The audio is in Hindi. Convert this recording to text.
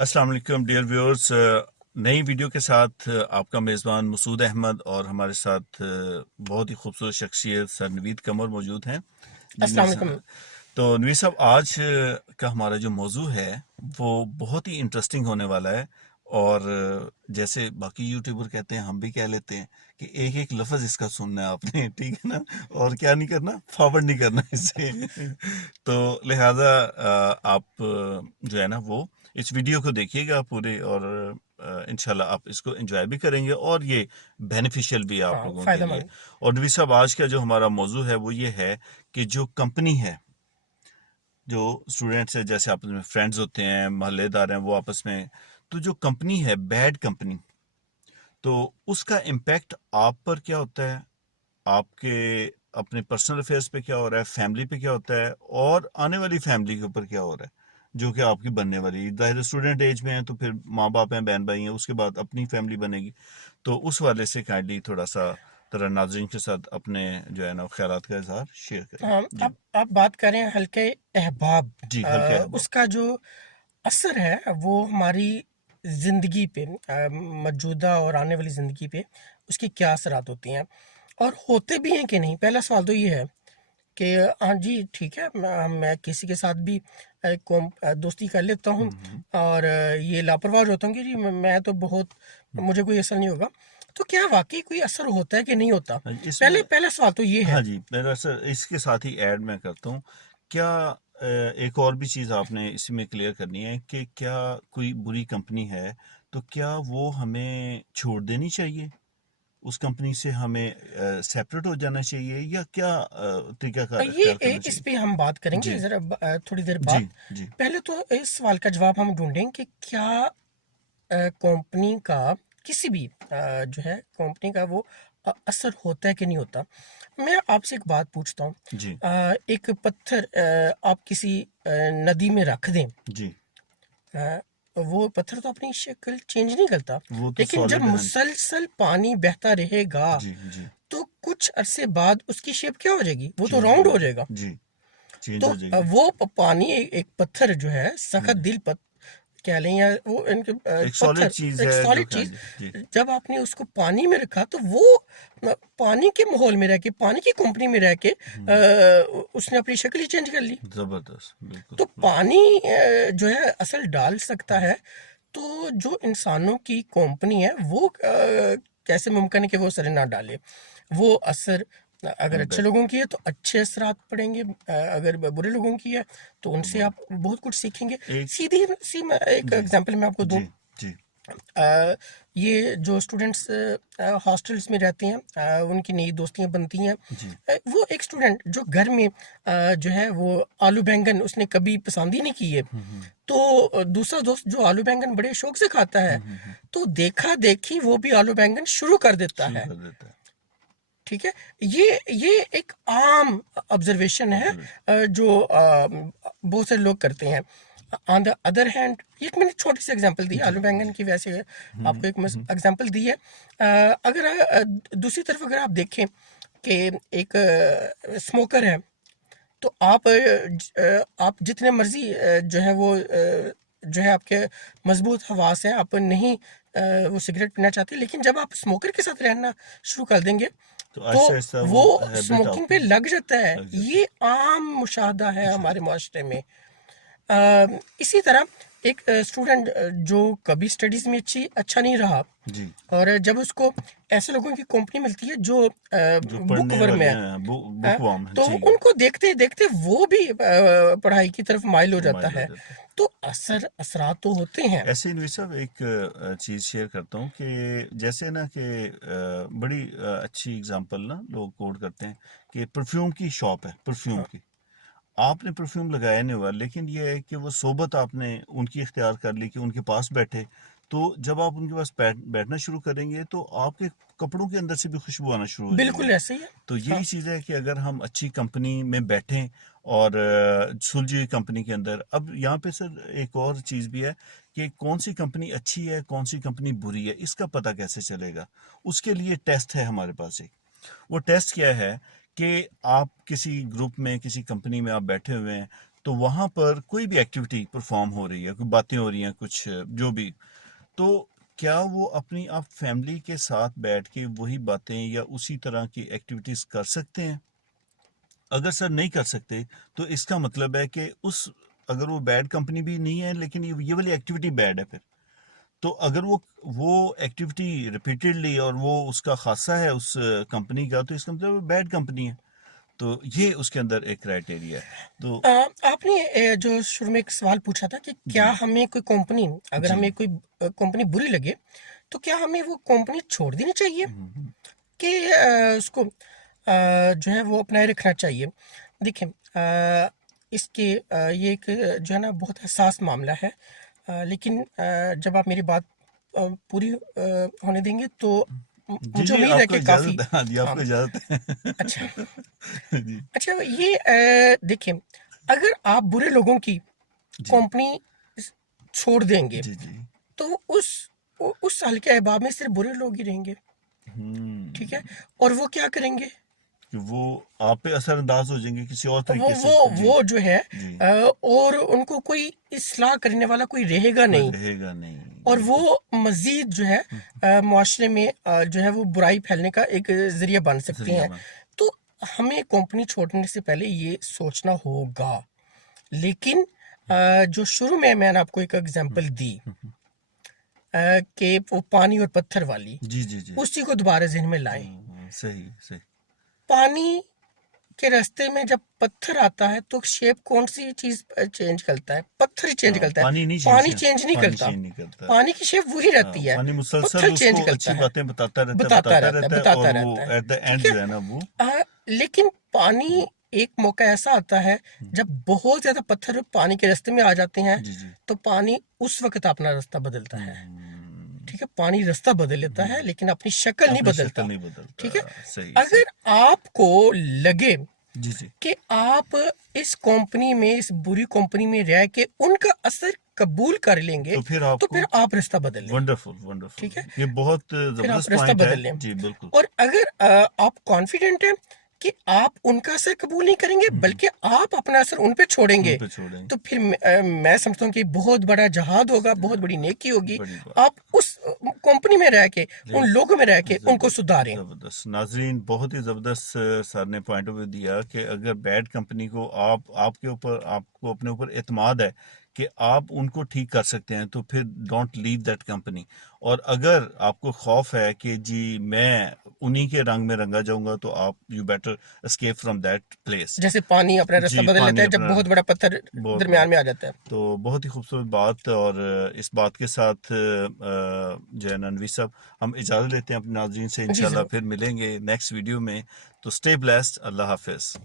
अस्सलाम वालेकुम डियर व्यूअर्स। नई वीडियो के साथ आपका मेज़बान मसूद अहमद और हमारे साथ बहुत ही खूबसूरत शख्सियत सर नवीद कमर मौजूद हैं। जी नवीद अस्सलाम वालेकुम। साहब, तो नवीद साहब आज का हमारा जो मौजू है वो बहुत ही इंटरेस्टिंग होने वाला है। और जैसे बाकी यूट्यूबर कहते हैं हम भी कह लेते हैं कि एक एक लफ्ज़ इसका सुनना है आपने, ठीक है ना, और क्या नहीं करना, फॉरवर्ड नहीं करना इससे। तो लिहाजा आप जो है ना वो इस वीडियो को देखिएगा पूरे, और इंशाल्लाह आप इसको एंजॉय भी करेंगे और ये बेनिफिशियल भी है आप हाँ, लोगों के लिए। फ़ायदेमंद। और नबी साहब, आज का जो हमारा मौजू है वो ये है कि जो कंपनी है, जो स्टूडेंट्स है, जैसे आपस में फ्रेंड्स होते हैं, मोहल्लेदार हैं, वो आपस में, तो जो कंपनी है बैड कंपनी, तो उसका इम्पैक्ट आप पर क्या होता है, आपके अपने पर्सनल अफेयर्स पे क्या हो रहा है, फैमिली पे क्या होता है, और आने वाली फैमिली के ऊपर क्या हो रहा है, जो कि आपकी बनने वाली, ज़ाहिर स्टूडेंट एज में है तो फिर माँ बाप हैं, बहन भाई हैं, उसके बाद अपनी फैमिली बनेगी। तो उस वाले से काइंडली थोड़ा सा तरह नाज़रीन के साथ अपने जो है ना ख्यालात का इजहार शेयर करें। हाँ, जी। आप बात करें हल्के अहबाब। जी, हल्के अहबाब। उसका जो असर है वो हमारी ज़िंदगी पे, मौजूदा और आने वाली ज़िंदगी पे उसकी क्या असरात होती हैं और होते भी हैं कि नहीं। पहला सवाल तो ये है कि हाँ जी, ठीक है, मैं किसी के साथ भी दोस्ती कर लेता हूँ हम्म। और ये लापरवाह होता हूँ कि जी मैं तो बहुत, मुझे कोई असर नहीं होगा। तो क्या वाकई कोई असर होता है कि नहीं होता? इसमें पहला सवाल तो ये है। हाँ जी, मेरा सर इसके साथ ही ऐड मैं करता हूँ। क्या एक और भी चीज़ आपने इसमें क्लियर करनी है कि क्या कोई बुरी कंपनी है तो क्या वो हमें छोड़ देनी चाहिए, उस कंपनी से हमें सेपरेट हो जाना चाहिए, या क्या तरीकाकार इख्तियार करना इस चाहिए? पे हम बात करेंगे जी। जरा थोड़ी देर बाद। जी। जी। पहले तो इस सवाल का जवाब हम ढूंढें कि क्या कंपनी का, किसी भी जो है कंपनी का वो असर होता है कि नहीं होता। मैं आपसे एक बात पूछता हूँ। जी। एक पत्थर आप किसी नदी में रख दें, जी। अ, वो पत्थर तो अपनी शक्ल चेंज नहीं करता, वो तो लेकिन जब सॉलिड है। मुसलसल पानी बहता रहेगा जी। जी। तो कुछ अरसे बाद उसकी शेप क्या हो जाएगी? वो तो चेंज हो राउंड हो जाएगी। जाएगा। जी। चेंज तो हो जाएगी। वो पानी एक पत्थर जो है, हाँ सख्त जी। दिल कह लें, या वो इनके एक सॉलिड पत्थर, चीज़ एक है जो सॉलिड कि हाँ चीज, जी। जी। जब आपने उसको पानी में रखा तो वो पानी के माहौल में रह के, पानी की कंपनी में रह के हम्म। उसने अपनी शक्ल ही चेंज कर ली। जबरदस्त, बिल्कुल तो बिल्कुल। पानी जो है असर डाल सकता है। तो जो इंसानों की कंपनी है वो कैसे मुमकिन है कि वो असर ना डाले? वो असर अगर अच्छे इम्पैक्ट। लोगों की है तो अच्छे असरात पड़ेंगे, अगर बुरे लोगों की है तो तो उनसे बुरा। आप बहुत कुछ सीखेंगे। एक। सीधी सी मैं एक जी। एग्जांपल मैं आपको दूं। जी। जी। अ, ये जो स्टूडेंट्स हॉस्टल्स में रहते हैं, उनकी नई दोस्तियां बनती हैं। जी। वो एक स्टूडेंट जो घर में जो है वो आलू बैंगन उसने कभी पसंद ही नहीं की है, तो दूसरा दोस्त जो आलू बैंगन बड़े शौक से खाता है, तो देखा देखी वो भी आलू बैंगन शुरू कर देता शुरू है। कर देता है। ठीक है, ये एक आम ऑब्जर्वेशन है ऑब्जर्वेशन। जो बहुत से लोग करते हैं। ऑन द अदर हैंड, एक मैंने छोटी सी एग्जांपल दी जी। आलू बैंगन जी। की, वैसे हम्म। आपको एक हम्म। एग्जांपल दी है। अगर दूसरी तरफ अगर आप देखें कि एक स्मोकर है, तो आप जितने मर्जी जो है वो जो है आपके मजबूत हवास है, आप नहीं वो सिगरेट पीना चाहते, लेकिन जब आप स्मोकर के साथ रहना शुरू कर देंगे तो तो आहिस्ता आहिस्ता वो वो हैबिट स्मोकिंग पे आपको लग जाता है। लग जाती ये आम मुशाहदा है है। हमारे माशरे में। इसी तरह एक स्टूडेंट जो कभी स्टडीज में अच्छा नहीं रहा, जी। और जब उसको ऐसे लोगों की कंपनी मिलती है जो जो बुक पढ़ने वर्म वाले है, हैं, हाँ, बुक वार्म है तो जी। उनको देखते देखते वो भी पढ़ाई की तरफ माइल हो जाता माइल हो है। जाता है। तो असरात तो होते हैं। ऐसे ही नबी साहब एक चीज़ शेयर करता हूँ कि जैसे ना कि बड़ी अच्छी एग्जांपल ना लोग कोट करते हैं कि परफ्यूम की शॉप है, परफ्यूम हाँ, की। आपने परफ्यूम लगाया नहीं हुआ, लेकिन ये है कि वो सोबत आपने उनकी इख्तियार कर ली कि उनके पास बैठे, तो जब आप उनके पास बैठना शुरू करेंगे तो आपके कपड़ों के अंदर से भी खुशबू आना शुरू हो जाएगी। बिल्कुल ऐसे ही है। तो हाँ, यही चीज़ है कि अगर हम अच्छी कंपनी में बैठें और सुलझी हुई कंपनी के अंदर, अब यहाँ पे सर एक और चीज़ भी है कि कौन सी कंपनी अच्छी है, कौन सी कंपनी बुरी है, इसका पता कैसे चलेगा? उसके लिए टेस्ट है हमारे पास एक। वो टेस्ट क्या है कि आप किसी ग्रुप में, किसी कंपनी में आप बैठे हुए हैं, तो वहाँ पर कोई भी एक्टिविटी परफॉर्म हो रही है, कोई बातें हो रही हैं, कुछ जो भी, तो क्या वो अपनी आप फैमिली के साथ बैठ के वही बातें या उसी तरह की एक्टिविटीज कर सकते हैं? अगर सर नहीं कर सकते तो इसका मतलब है कि उस, अगर वो बैड कंपनी भी नहीं है लेकिन ये वाली एक्टिविटी बैड है फिर। तो अगर वो एक्टिविटी रिपीटेडली और वो उसका खासा है उस कंपनी का, तो इसका मतलब बैड कंपनी है। तो ये उसके अंदर एक क्राइटेरिया है। तो आपने जो शुरू में एक सवाल पूछा था कि जी क्या हमें कोई कंपनी, अगर जी। हमें कोई कंपनी बुरी लगे तो क्या हमें वो कंपनी छोड़ देनी चाहिए कि उसको जो है वो अपनाए रखना चाहिए? देखिए, इसके ये एक जो है ना बहुत हसास मामला है, लेकिन जब आप मेरी बात पूरी होने देंगे तो जी मुझे जी, उम्मीद है आपको कि काफ़ी। इजाजत है। हाँ जी, हाँ। आपको इजाजत है। अच्छा। जी अच्छा, ये देखिए, अगर आप बुरे लोगों की जी कंपनी छोड़ देंगे जी जी। तो उस साल के अहबाब में सिर्फ बुरे लोग ही रहेंगे। ठीक है। हम्म। और वो क्या करेंगे? कि वो आप पे असरअंदाज हो जाएंगे किसी और वो तरीके से। वो जी वो जो है जी। और उनको कोई इस्लाह करने वाला कोई रहेगा कोई नहीं। रहेगा नहीं। और वो बिल्कुल। मजीद जो है मुआशरे में जो है वो बुराई फैलने का एक जरिया बन सकते जरिया हैं। बन। तो हमें कंपनी छोड़ने से पहले ये सोचना होगा। लेकिन जो शुरू में मैंने आपको एक एग्जांपल दी कि वो पानी और पत्थर वाली, जी जी जी। उसी को दोबारा जहन में लाएं। सही सही। पानी के रास्ते में जब पत्थर आता है तो शेप कौन सी चीज चेंज करता है? पत्थर ही चेंज हाँ, करता है। पानी नहीं चेंज पानी कर, चेंज नहीं पानी करता। चेंज नहीं करता। पानी की शेप वही रहती है। पानी मुसलसल पत्थर चेंज उसको करता अच्छी है। बातें बताता रहता है, बताता बताता रहता है, रहता है, और बताता वो रहता है। एट द एंड ठीक है। जो है ना वो। लेकिन पानी, एक मौका ऐसा आता है जब बहुत ज्यादा पत्थर पानी के रास्ते में आ जाते हैं, जी जी। तो पानी उस वक्त अपना रास्ता बदलता है। हम्म, ठीक है, पानी रास्ता बदल लेता है लेकिन अपनी शक्ल नहीं अपनी शक्ल बदलता। नहीं बदलता। ठीक है। सही सही। अगर आपको लगे जी जी। कि आप इस कंपनी में, इस बुरी कंपनी में रह के उनका असर कबूल कर लेंगे, तो फिर तो आपको, फिर आप रास्ता बदल लें। वंडरफुल वंडरफुल, ठीक है। ये बहुत फिर आप जबरदस्त रास्ता पॉइंट है। बदल लें। जी बिल्कुल। और अगर आप कॉन्फिडेंट हैं कि आप उनका असर कबूल नहीं करेंगे बल्कि आप अपना असर उन पे उन छोड़ेंगे, पे छोड़ेंगे। तो फिर मैं समझता हूँ कि बहुत बड़ा जहाद होगा, बहुत बड़ी नेकी होगी। बड़ी बात। आप उस कंपनी में रह के, उन लोगों में रह के उनको सुधारें। जबरदस्त नाजरीन, बहुत ही जबरदस्त सर ने पॉइंट ऑफ व्यू दिया कि अगर बैड कंपनी को आपके ऊपर, आपको अपने ऊपर एतमाद है कि आप उनको ठीक कर सकते हैं, तो फिर डोंट लीव दैट कंपनी। और अगर आपको खौफ है कि जी मैं उन्हीं के रंग में रंगा जाऊंगा, तो आप you better escape from that place. जैसे पानी अपना रास्ता जी, बदल लेता पानी है जब अपना बहुत बड़ा पत्थर बहुत बड़ा। दरमियान में आ जाता है। तो बहुत ही खूबसूरत बात। और इस बात के साथ जो है ननवी साहब, हम इजाज़त लेते हैं अपने नाज़रीन से। जी इंशाल्लाह जरूर। फिर मिलेंगे नेक्स्ट वीडियो में। तो स्टे ब्लेस्ड। अल्लाह हाफिज़।